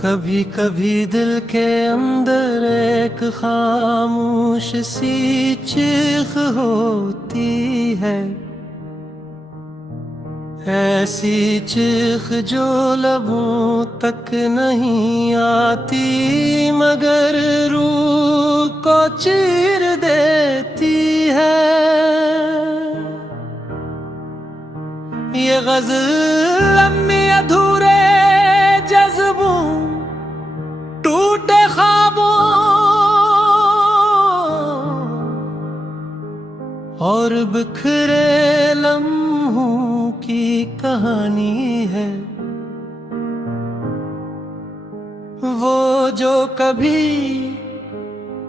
कभी कभी दिल के अंदर एक खामोश सी चीख होती है, ऐसी चीख जो लबों तक नहीं आती मगर रूह को चीर देती है। ये गज़ल लम्बी अधूरे जज्बों, टूटे ख्वाबों और बिखरे लम्हों की कहानी है। वो जो कभी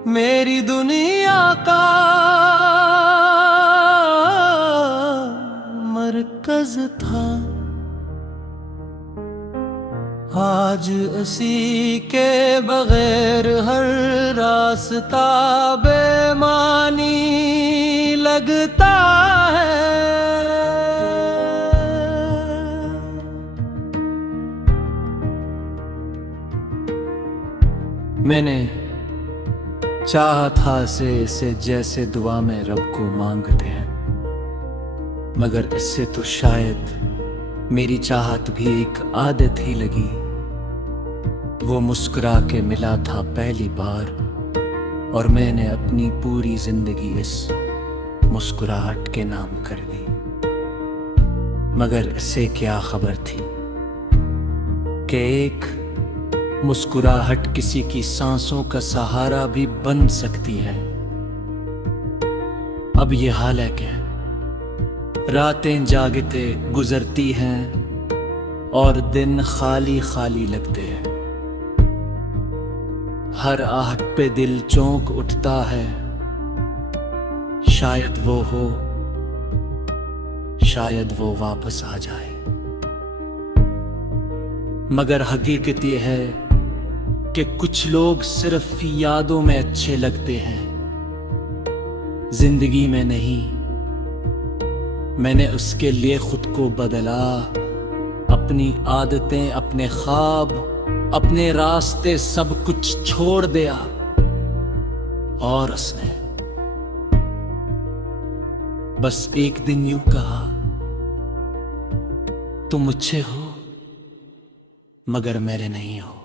मेरी दुनिया का मरकज था, आज उसी के बगैर हर रास्ता बेमानी लगता है। मैंने चाहा था इसे जैसे दुआ में रब को मांगते हैं, मगर इससे तो शायद मेरी चाहत भी एक आदत ही लगी। वो मुस्कुरा के मिला था पहली बार और मैंने अपनी पूरी जिंदगी इस मुस्कुराहट के नाम कर दी। मगर इसे क्या खबर थी कि एक मुस्कुराहट किसी की सांसों का सहारा भी बन सकती है। अब ये हाल है क्या, रातें जागते गुजरती हैं और दिन खाली खाली लगते हैं। हर आहट पे दिल चौंक उठता है, शायद वो हो, शायद वो वापस आ जाए। मगर हकीकत ये है कि कुछ लोग सिर्फ यादों में अच्छे लगते हैं, जिंदगी में नहीं। मैंने उसके लिए खुद को बदला, अपनी आदतें, अपने ख्वाब, अपने रास्ते सब कुछ छोड़ दिया। और उसने बस एक दिन यूं कहा, तुम मुझसे हो मगर मेरे नहीं हो।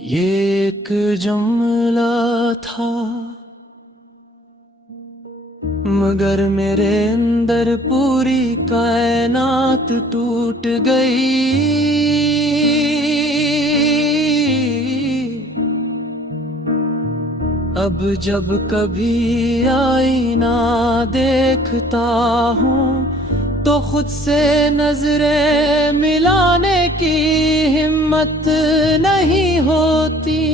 ये एक जुमला था मगर मेरे अंदर पूरी कायनात टूट गई। अब जब कभी आईना देखता हूँ तो खुद से नजरें मिलाने की हिम्मत नहीं होती,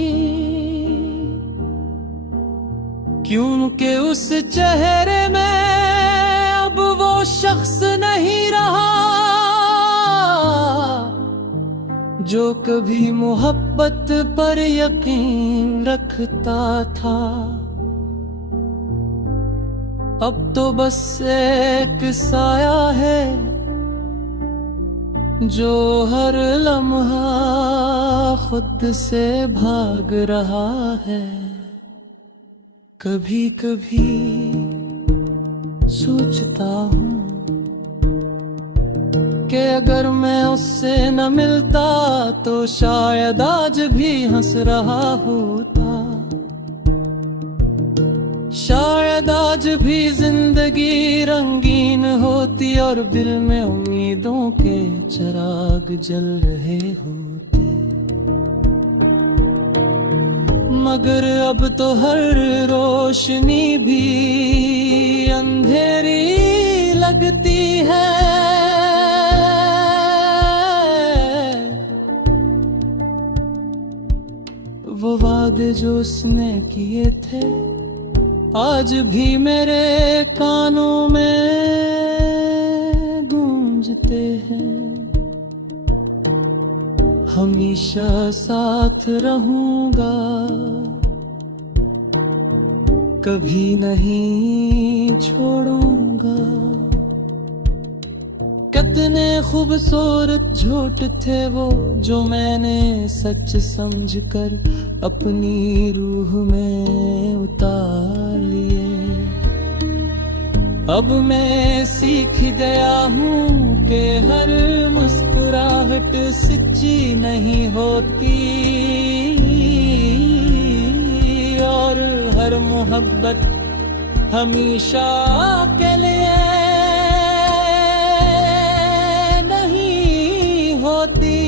क्योंकि उस चेहरे में अब वो शख्स नहीं रहा जो कभी मोहब्बत पर यकीन रखता था। अब तो बस एक साया है जो हर लम्हा खुद से भाग रहा है। कभी कभी सोचता हूँ कि अगर मैं उससे न मिलता तो शायद आज भी हंस रहा होता, शायद आज भी जिंदगी रंगीन होती और दिल में उम्मीदों के चिराग जल रहे होते। मगर अब तो हर रोशनी भी अंधेरी लगती है। वो वादे जो उसने किए थे आज भी मेरे कानों में गूंजते हैं। हमेशा साथ रहूंगा, कभी नहीं छोड़ूंगा। कि कितने खूबसूरत झूठ थे वो जो मैंने सच समझकर अपनी रूह में उतार लिए। अब मैं सीख गया हूँ कि हर मुस्कुराहट सच्ची नहीं होती और हर मोहब्बत हमेशा के लिए नहीं होती।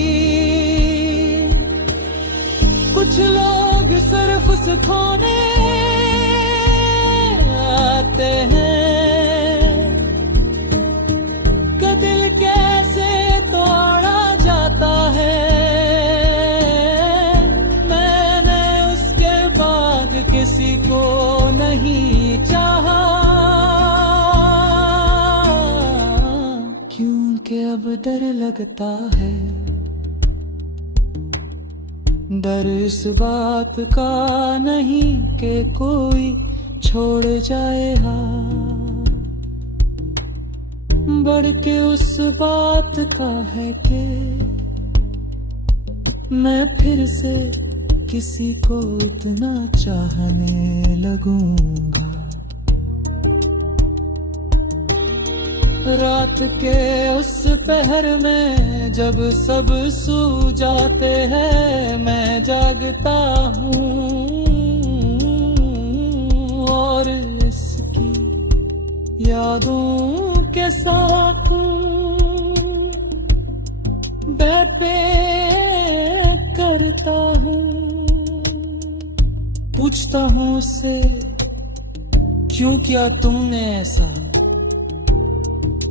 कुछ लोग सिर्फ सिखाने आते हैं कि दिल कैसे तोड़ा जाता है। मैंने उसके बाद किसी को नहीं चाहा, क्योंकि अब डर लगता है। डर इस बात का नहीं कि कोई छोड़ जाएगा, बढ़ के उस बात का है कि मैं फिर से किसी को इतना चाहने लगूंगा। रात के उस पहर में जब सब सो जाते हैं मैं जागता हूँ और इसकी यादों के साथ बातें करता हूँ। पूछता हूँ उससे क्यों किया तुमने ऐसा,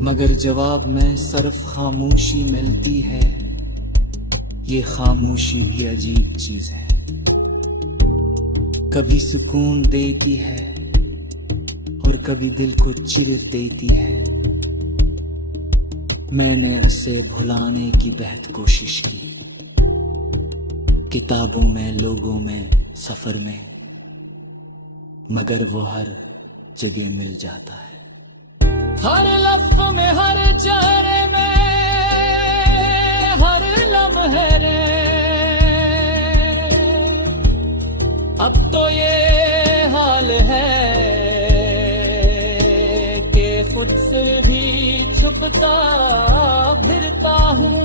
मगर जवाब में सिर्फ खामोशी मिलती है। ये खामोशी भी अजीब चीज है, कभी सुकून देती है और कभी दिल को चिर देती है। मैंने उसे भुलाने की बेहद कोशिश की, किताबों में, लोगों में, सफर में, मगर वो हर जगह मिल जाता है। हर लफ्ज़ में, हर चेहरे में, हर लम्हे रे। अब तो ये हाल है कि खुद से भी छुपता फिरता हूँ।